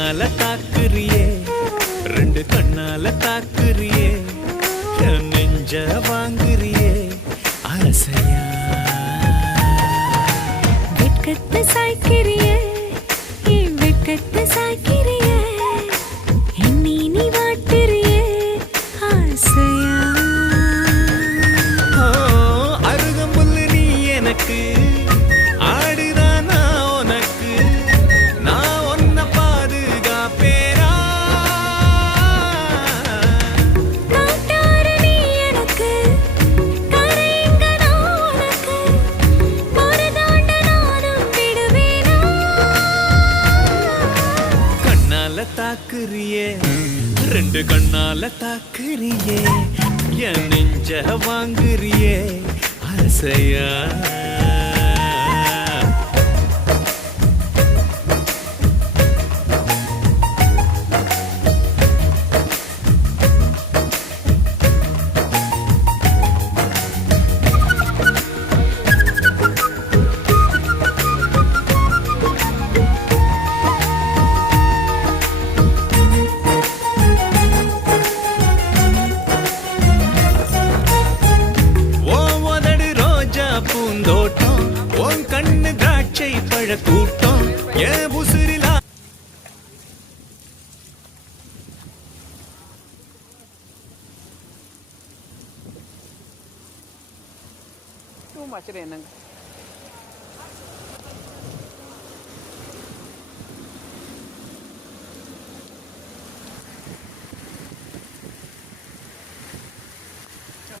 கண்ணால தாக்குறியே, ரெண்டு கண்ணால தாக்குறியே, என் நெஞ்ச வாங்குறியே ஆசையா. வெட்கத்தை சாய்க்கிறியே, என் வெட்கத்தை சாய்க்கிறியே, என்னை நீ வாட்டுறியே ஆசையா. அருகம்புல்லு நீ எனக்கு, ஆடுதானா உனக்கு, நான் ஒன்ன பாதுகாப்பேரா. காட்டாறு நீ எனக்கு, கரைங்க நான் உனக்கு, ஒரு தாண்ட நானும் விடுவேனா. கண்ணால தாக்குறியே, ரெண்டு கண்ணால தாக்குறியே, என் நெஞ்ச வாங்குறியே ஆசையா. பூந்தோட்டம், உன் கண்ணு திராட்சை பழ கூட்டம், என் புசிரிலா. Too much rain.